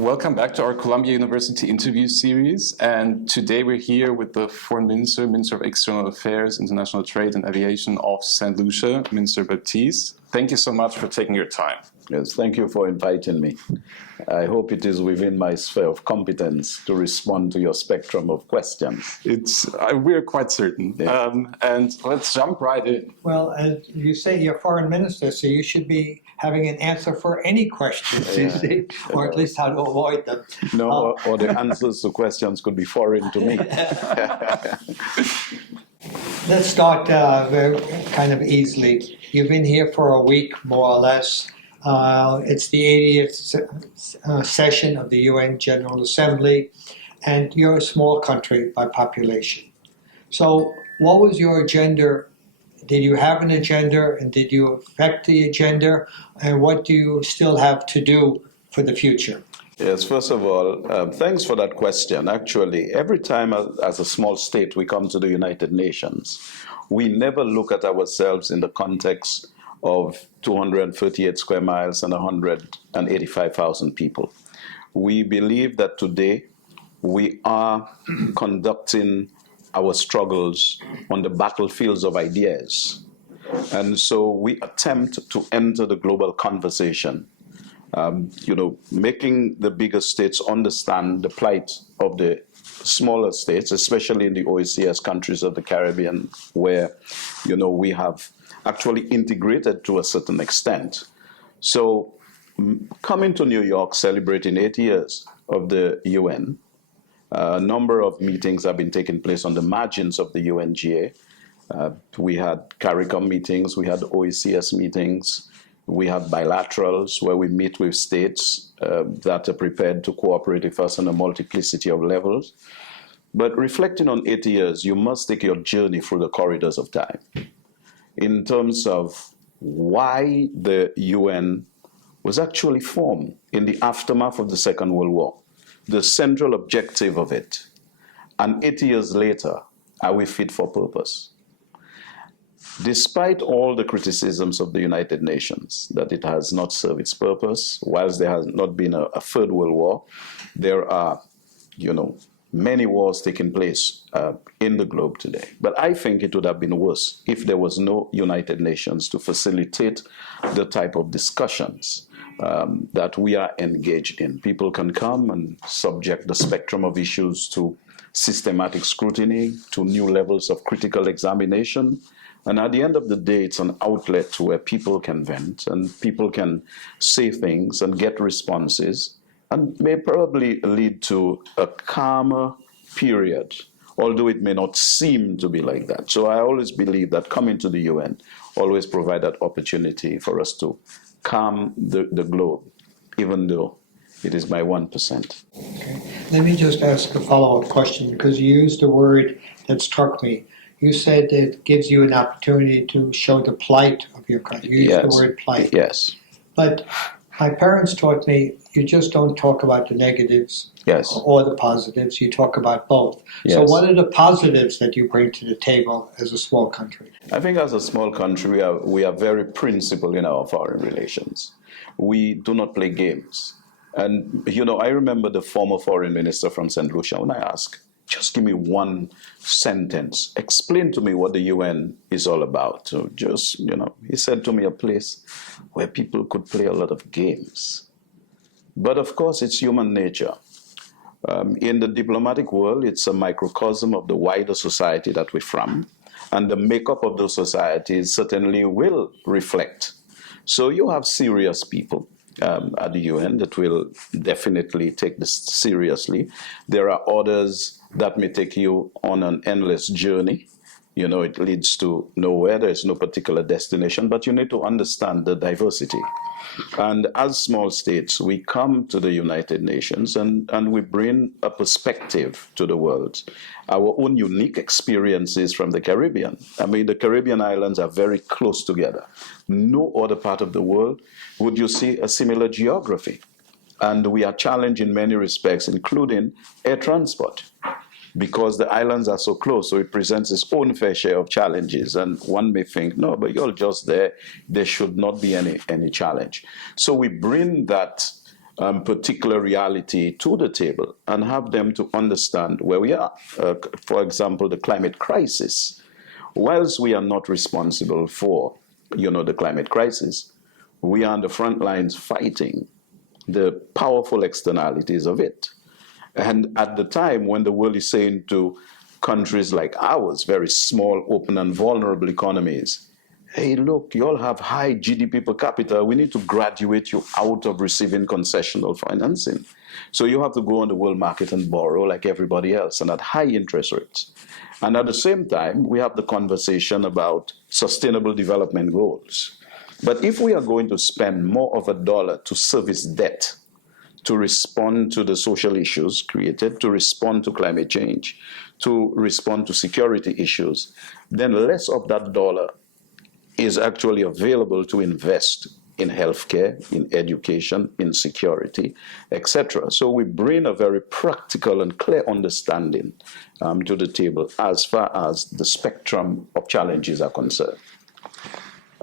Welcome back to our Columbia University interview series. And today we're here with the Foreign Minister, Minister of External Affairs, International Trade and Aviation of Saint Lucia, Minister Baptiste. Thank you so much for taking your time. Yes, thank you for inviting me. I hope it is within my sphere of competence to respond to your spectrum of questions. We're quite certain. Yeah. And let's jump right in. Well, you say you're foreign minister, so you should be having an answer for any questions, you see, or at least how to avoid them. No, or the answers to questions could be foreign to me. Let's start very kind of easily. You've been here for a week, more or less. It's the 80th session of the UN General Assembly, and you're a small country by population. So what was your agenda? Did you have an agenda, and did you affect the agenda? And what do you still have to do for the future? Yes, first of all, thanks for that question. Actually, every time as a small state we come to the United Nations, we never look at ourselves in the context of 238 square miles and 185,000 people. We believe that today we are conducting our struggles on the battlefields of ideas. And so we attempt to enter the global conversation, making the bigger states understand the plight of the smaller states, especially in the OECS countries of the Caribbean, where, we have actually integrated to a certain extent. So coming to New York, celebrating 80 years of the UN, a number of meetings have been taking place on the margins of the UNGA. We had CARICOM meetings, we had OECS meetings, we have bilaterals where we meet with states that are prepared to cooperate with us on a multiplicity of levels. But reflecting on 80 years, you must take your journey through the corridors of time in terms of why the UN was actually formed in the aftermath of the Second World War, the central objective of it. And 80 years later, are we fit for purpose? Despite all the criticisms of the United Nations that it has not served its purpose, whilst there has not been a Third World War, there are, many wars taking place in the globe today. But I think it would have been worse if there was no United Nations to facilitate the type of discussions that we are engaged in. People can come and subject the spectrum of issues to systematic scrutiny, to new levels of critical examination. And at the end of the day, it's an outlet where people can vent and people can say things and get responses, and may probably lead to a calmer period, although it may not seem to be like that. So I always believe that coming to the UN always provide that opportunity for us to calm the globe, even though it is by 1%. Okay. Let me just ask a follow-up question, because you used a word that struck me. You said it gives you an opportunity to show the plight of your country. You used the word plight. Yes. But my parents taught me you just don't talk about the negatives or the positives. You talk about both. Yes. So what are the positives that you bring to the table as a small country? I think as a small country, we are very principled in our foreign relations. We do not play games. And, I remember the former foreign minister from Saint Lucia, when I asked, just give me one sentence. Explain to me what the UN is all about. So just, he said to me, a place where people could play a lot of games. But of course, it's human nature. In the diplomatic world, it's a microcosm of the wider society that we're from. And the makeup of those societies certainly will reflect. So you have serious people at the UN that will definitely take this seriously. There are others that may take you on an endless journey. It leads to nowhere. There's no particular destination, but you need to understand the diversity. And as small states, we come to the United Nations and we bring a perspective to the world. Our own unique experiences from the Caribbean. I mean, the Caribbean islands are very close together. No other part of the world would you see a similar geography. And we are challenged in many respects, including air transport, because the islands are so close. So it presents its own fair share of challenges. And one may think, no, but you're just there. There should not be any challenge. So we bring that particular reality to the table and have them to understand where we are. For example, the climate crisis. Whilst we are not responsible for, the climate crisis, we are on the front lines fighting the powerful externalities of it. And at the time when the world is saying to countries like ours, very small, open, and vulnerable economies, hey, look, you all have high GDP per capita. We need to graduate you out of receiving concessional financing. So you have to go on the world market and borrow like everybody else and at high interest rates. And at the same time, we have the conversation about sustainable development goals. But if we are going to spend more of a dollar to service debt, to respond to the social issues created, to respond to climate change, to respond to security issues, then less of that dollar is actually available to invest in healthcare, in education, in security, etc. So we bring a very practical and clear understanding to the table as far as the spectrum of challenges are concerned.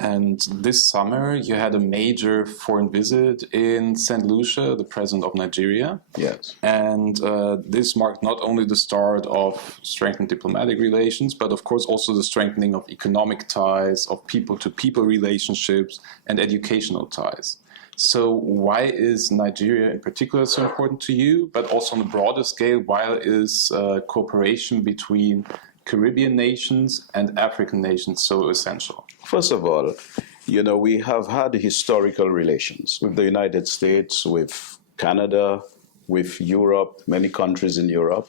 And this summer, you had a major foreign visit in Saint Lucia, the president of Nigeria. Yes. And this marked not only the start of strengthened diplomatic relations, but of course also the strengthening of economic ties, of people-to-people relationships, and educational ties. So why is Nigeria in particular so important to you? But also on a broader scale, why is cooperation between Caribbean nations and African nations so essential? First of all, we have had historical relations with the United States, with Canada, with Europe, many countries in Europe.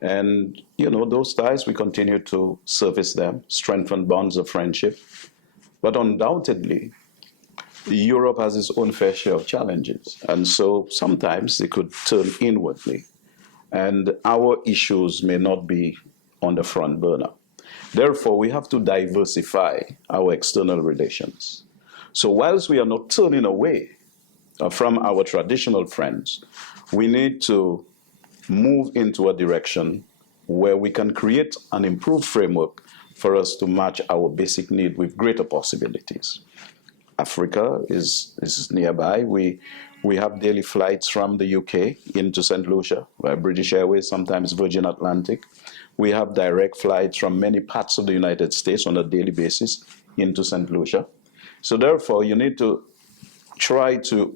And, those ties, we continue to service them, strengthen bonds of friendship. But undoubtedly, Europe has its own fair share of challenges. And so sometimes they could turn inwardly. And our issues may not be on the front burner. Therefore, we have to diversify our external relations. So whilst we are not turning away from our traditional friends, we need to move into a direction where we can create an improved framework for us to match our basic need with greater possibilities. Africa is nearby. We have daily flights from the UK into Saint Lucia by British Airways, sometimes Virgin Atlantic. We have direct flights from many parts of the United States on a daily basis into Saint Lucia. So therefore, you need to try to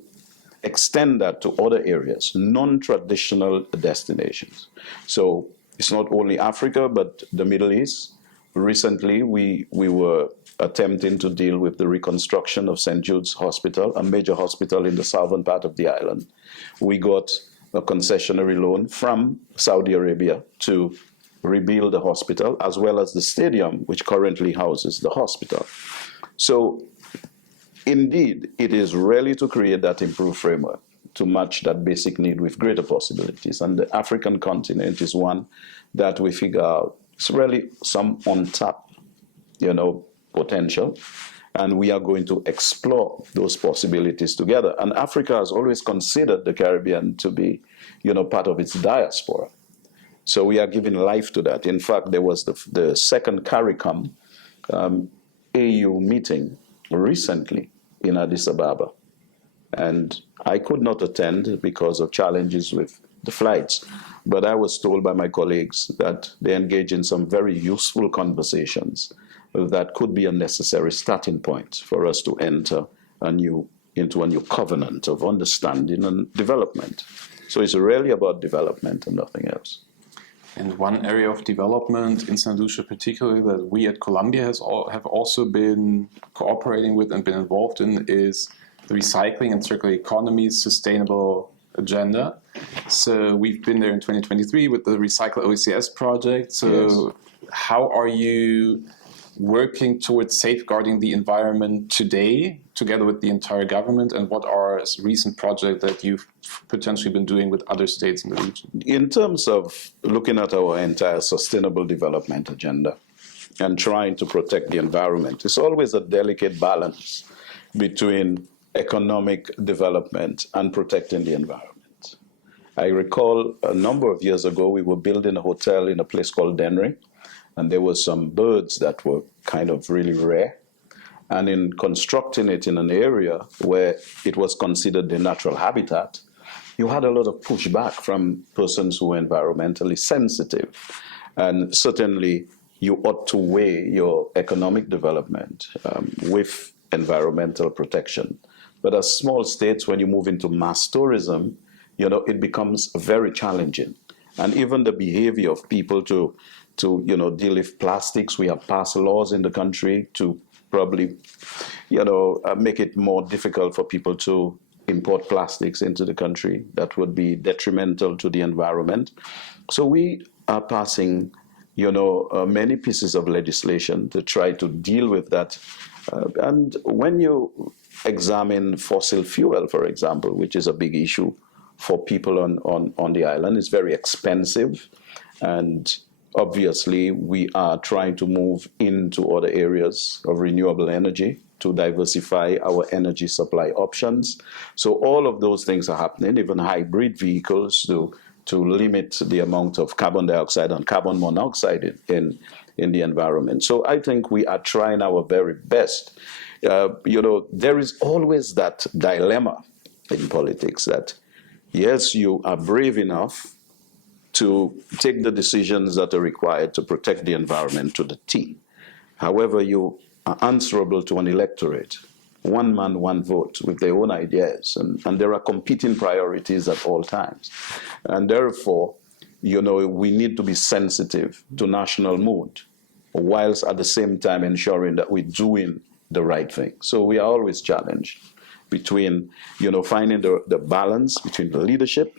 extend that to other areas, non-traditional destinations. So it's not only Africa, but the Middle East. Recently, we were attempting to deal with the reconstruction of St. Jude's Hospital, a major hospital in the southern part of the island. We got a concessionary loan from Saudi Arabia to rebuild the hospital, as well as the stadium, which currently houses the hospital. So, indeed, it is really to create that improved framework to match that basic need with greater possibilities. And the African continent is one that we figure out is really some untapped, potential. And we are going to explore those possibilities together. And Africa has always considered the Caribbean to be, part of its diaspora. So we are giving life to that. In fact, there was the second CARICOM AU meeting recently in Addis Ababa. And I could not attend because of challenges with the flights. But I was told by my colleagues that they engage in some very useful conversations that could be a necessary starting point for us to enter into a new covenant of understanding and development. So it's really about development and nothing else. And one area of development in Saint Lucia particularly that we at Columbia have also been cooperating with and been involved in is the recycling and circular economy sustainable agenda. So we've been there in 2023 with the Recycle OECS project. So yes. How are you working towards safeguarding the environment today, together with the entire government, and what are recent projects that you've potentially been doing with other states in the region? In terms of looking at our entire sustainable development agenda and trying to protect the environment, it's always a delicate balance between economic development and protecting the environment. I recall a number of years ago, we were building a hotel in a place called Dennery, and there were some birds that were kind of really rare. And in constructing it in an area where it was considered the natural habitat, you had a lot of pushback from persons who were environmentally sensitive. And certainly, you ought to weigh your economic development with environmental protection. But as small states, when you move into mass tourism, it becomes very challenging. And even the behavior of people to deal with plastics, we have passed laws in the country to probably, make it more difficult for people to import plastics into the country. That would be detrimental to the environment. So we are passing, many pieces of legislation to try to deal with that. And when you examine fossil fuel, for example, which is a big issue for people on the island, it's very expensive. And obviously, we are trying to move into other areas of renewable energy to diversify our energy supply options. So all of those things are happening, even hybrid vehicles to limit the amount of carbon dioxide and carbon monoxide in the environment. So I think we are trying our very best. There is always that dilemma in politics that, yes, you are brave enough to take the decisions that are required to protect the environment to the T. However, you are answerable to an electorate, one man, one vote, with their own ideas, and there are competing priorities at all times. And therefore, we need to be sensitive to national mood, whilst at the same time ensuring that we're doing the right thing. So we are always challenged between, finding the balance between the leadership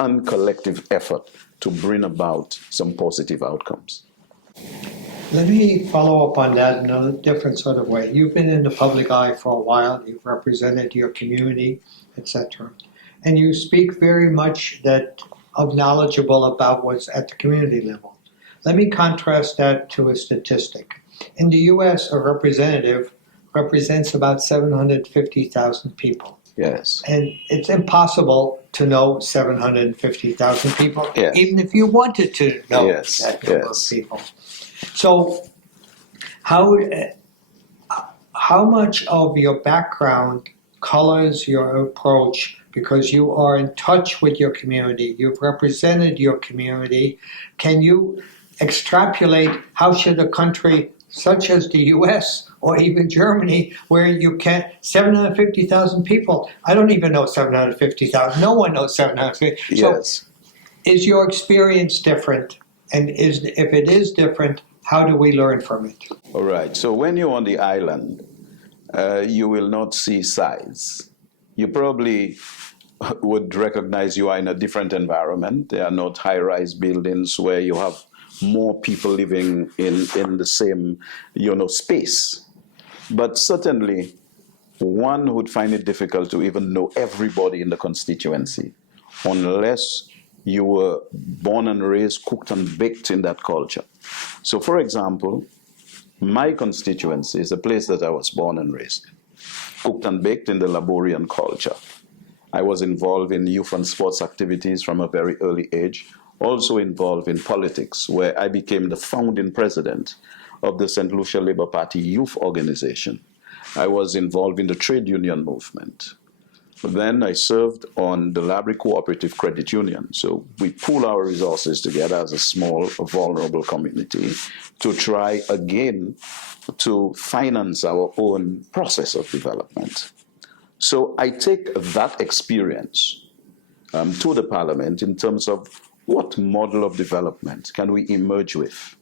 and collective effort to bring about some positive outcomes. Let me follow up on that in a different sort of way. You've been in the public eye for a while, you've represented your community, etc. And you speak very much knowledgeable about what's at the community level. Let me contrast that to a statistic. In the US, a representative represents about 750,000 people. Yes. And it's impossible to know 750,000 people, yes. even if you wanted to know yes. that number yes. of people. So how much of your background colors your approach because you are in touch with your community, you've represented your community? Can you extrapolate how should a country such as the US or even Germany, where you can't, 750,000 people, I don't even know 750,000, no one knows 750,000. Yes. So is your experience different? And if it is different, how do we learn from it? All right, so when you're on the island, you will not see size. You probably would recognize you are in a different environment. There are not high-rise buildings where you have more people living in the same, space. But certainly, one would find it difficult to even know everybody in the constituency unless you were born and raised, cooked and baked in that culture. So, for example, my constituency is a place that I was born and raised, cooked and baked in the Laborian culture. I was involved in youth and sports activities from a very early age, also involved in politics, where I became the founding president of the Saint Lucia Labour Party youth organization. I was involved in the trade union movement. But then I served on the Library Cooperative Credit Union. So we pool our resources together as a small, vulnerable community to try again to finance our own process of development. So I take that experience to the Parliament in terms of what model of development can we emerge with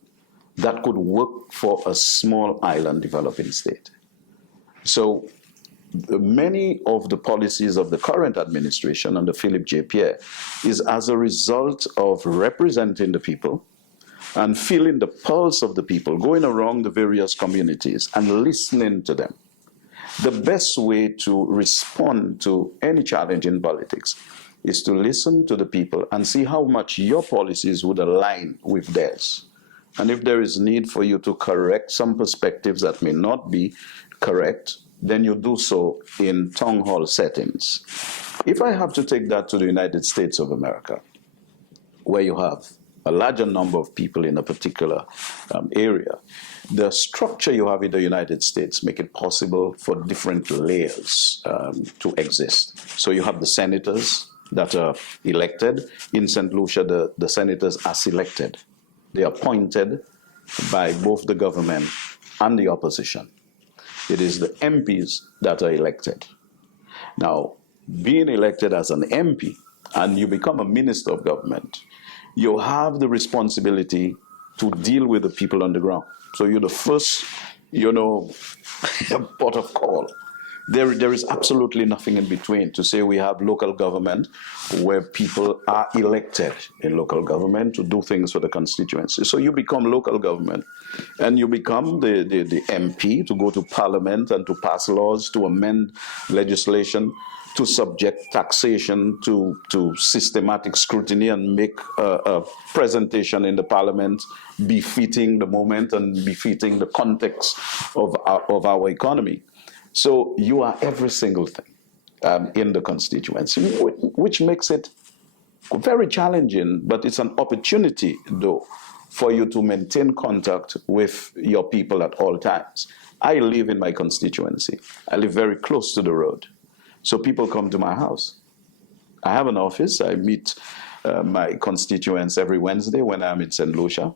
that could work for a small island developing state. So many of the policies of the current administration under Philip J. Pierre is as a result of representing the people and feeling the pulse of the people, going around the various communities and listening to them. The best way to respond to any challenge in politics is to listen to the people and see how much your policies would align with theirs. And if there is need for you to correct some perspectives that may not be correct, then you do so in town hall settings. If I have to take that to the United States of America, where you have a larger number of people in a particular area, The structure you have in the United States make it possible for different layers to exist. So you have the senators that are elected. In Saint Lucia, the senators are selected. They are appointed by both the government and the opposition. It is the MPs that are elected. Now, being elected as an MP and you become a minister of government, you have the responsibility to deal with the people on the ground. So you're the first, port of call. There is absolutely nothing in between to say we have local government where people are elected in local government to do things for the constituency. So you become local government and you become the MP to go to parliament and to pass laws, to amend legislation, to subject taxation to systematic scrutiny and make a presentation in the parliament befitting the moment and befitting the context of our economy. So you are every single thing in the constituency, which makes it very challenging, but it's an opportunity, though, for you to maintain contact with your people at all times. I live in my constituency. I live very close to the road. So people come to my house. I have an office. I meet my constituents every Wednesday when I'm in Saint Lucia,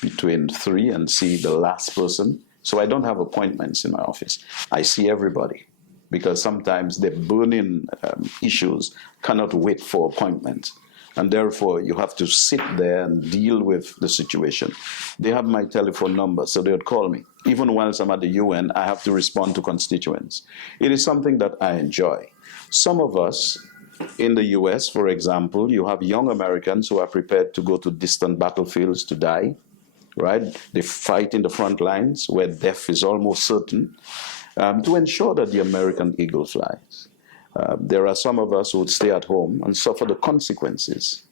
between 3 and see the last person. So I don't have appointments in my office. I see everybody because sometimes the burning issues cannot wait for appointment. And therefore, you have to sit there and deal with the situation. They have my telephone number, so they would call me. Even whilst I'm at the UN, I have to respond to constituents. It is something that I enjoy. Some of us in the US, for example, you have young Americans who are prepared to go to distant battlefields to die, right? They fight in the front lines where death is almost certain to ensure that the American eagle flies. There are some of us who would stay at home and suffer the consequences,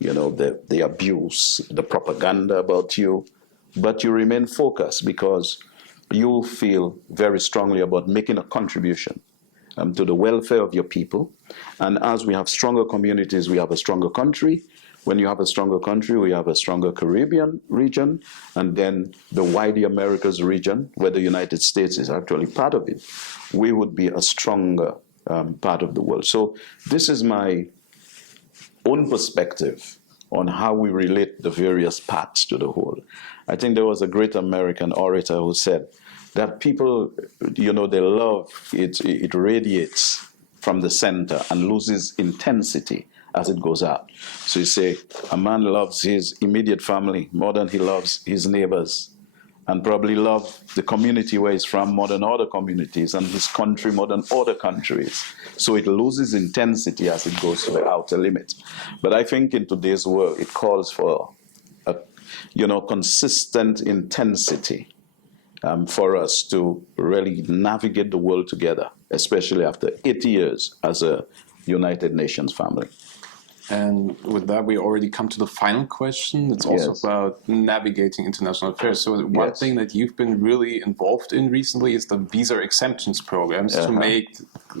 the abuse, the propaganda about you, but you remain focused because you feel very strongly about making a contribution to the welfare of your people. And as we have stronger communities, we have a stronger country. When you have a stronger country, we have a stronger Caribbean region, and then the wider Americas region, where the United States is actually part of it, we would be a stronger part of the world. So this is my own perspective on how we relate the various parts to the whole. I think there was a great American orator who said that people, they love it, it radiates from the center and loses intensity as it goes out. So you say, a man loves his immediate family more than he loves his neighbors, and probably love the community where he's from more than other communities, and his country more than other countries. So it loses intensity as it goes to the outer limit. But I think in today's world, it calls for a consistent intensity for us to really navigate the world together, especially after 80 years as a United Nations family. And with that, we already come to the final question. It's also about navigating international affairs. So one thing that you've been really involved in recently is the visa exemptions programs to make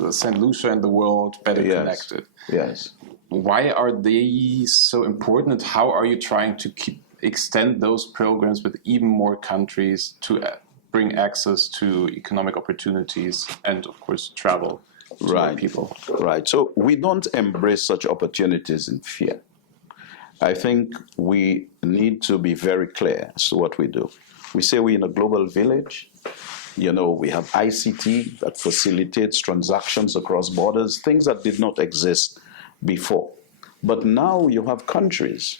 Saint Lucia and the world better connected. Yes. Why are they so important, and how are you trying to extend those programs with even more countries to bring access to economic opportunities and, of course, travel? Right, people. Right. So we don't embrace such opportunities in fear. I think we need to be very clear as to what we do. We say we're in a global village. We have ICT that facilitates transactions across borders, things that did not exist before. But now you have countries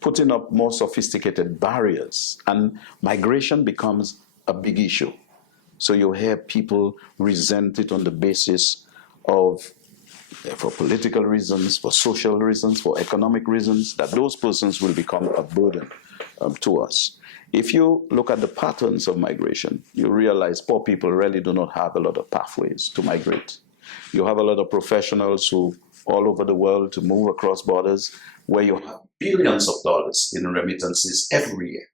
putting up more sophisticated barriers, and migration becomes a big issue. So you hear people resent it on the basis of, for political reasons, for social reasons, for economic reasons, that those persons will become a burden to us. If you look at the patterns of migration, you realize poor people really do not have a lot of pathways to migrate. You have a lot of professionals who all over the world to move across borders, where you have billions of dollars in remittances every year.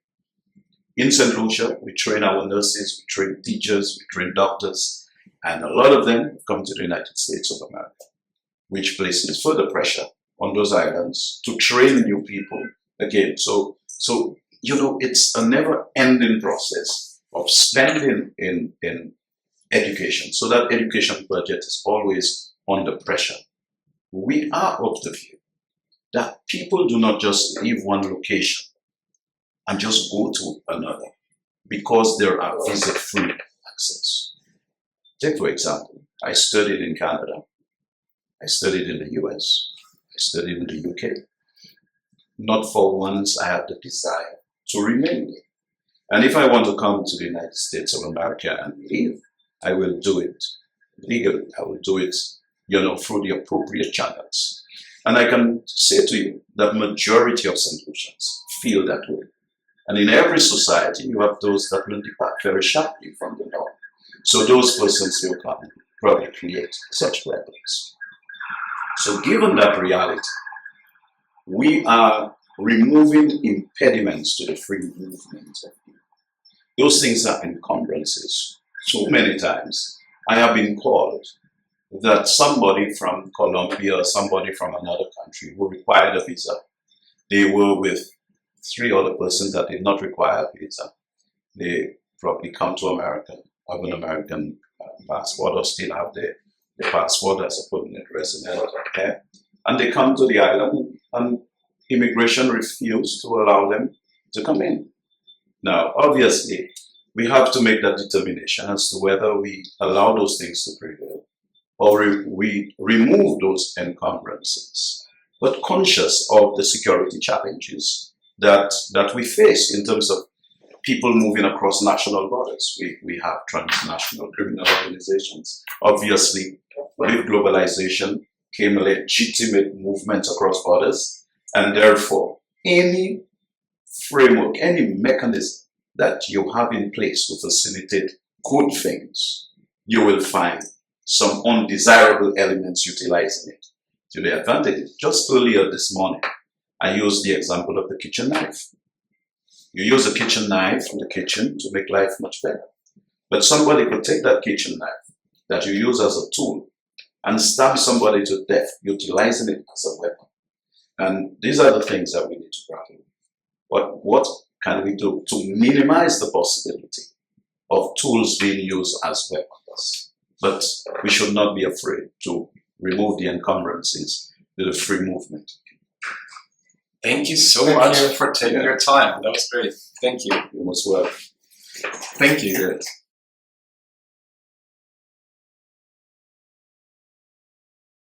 In Saint Lucia, we train our nurses, we train teachers, we train doctors, and a lot of them come to the United States of America, which places further pressure on those islands to train new people again. So it's a never-ending process of spending in education. So that education budget is always under pressure. We are of the view that people do not just leave one location and just go to another because there are visa-free access. Take, for example, I studied in Canada, I studied in the US, I studied in the UK. Not for once I had the desire to remain there. And if I want to come to the United States of America and live, I will do it legally. I will do it, through the appropriate channels. And I can say to you that majority of St. Lucians feel that way. And in every society, you have those that will depart very sharply from the norm. So those persons will come and probably create such problems. So given that reality, we are removing impediments to the free movement of people. Those things are encumbrances. So many times I have been called that somebody from Columbia or somebody from another country who required a visa, they were with 3 other persons that did not require a visa. They probably come to America, have an American passport, or still have the passport as a permanent resident there. And they come to the island and immigration refused to allow them to come in. Now, obviously, we have to make that determination as to whether we allow those things to prevail or we remove those encumbrances, but conscious of the security challenges that we face in terms of people moving across national borders. We have transnational criminal organizations. Obviously, with globalization came a legitimate movement across borders, and therefore any framework, any mechanism that you have in place to facilitate good things, you will find some undesirable elements utilizing it to their advantage. Just earlier this morning, I used the example of the kitchen knife. You use a kitchen knife in the kitchen to make life much better. But somebody could take that kitchen knife that you use as a tool and stab somebody to death, utilizing it as a weapon. And these are the things that we need to grapple with. But what can we do to minimize the possibility of tools being used as weapons? But we should not be afraid to remove the encumbrances to the free movement. Thank you so much for taking your time. That was great. Thank you. You most welcome. Thank you.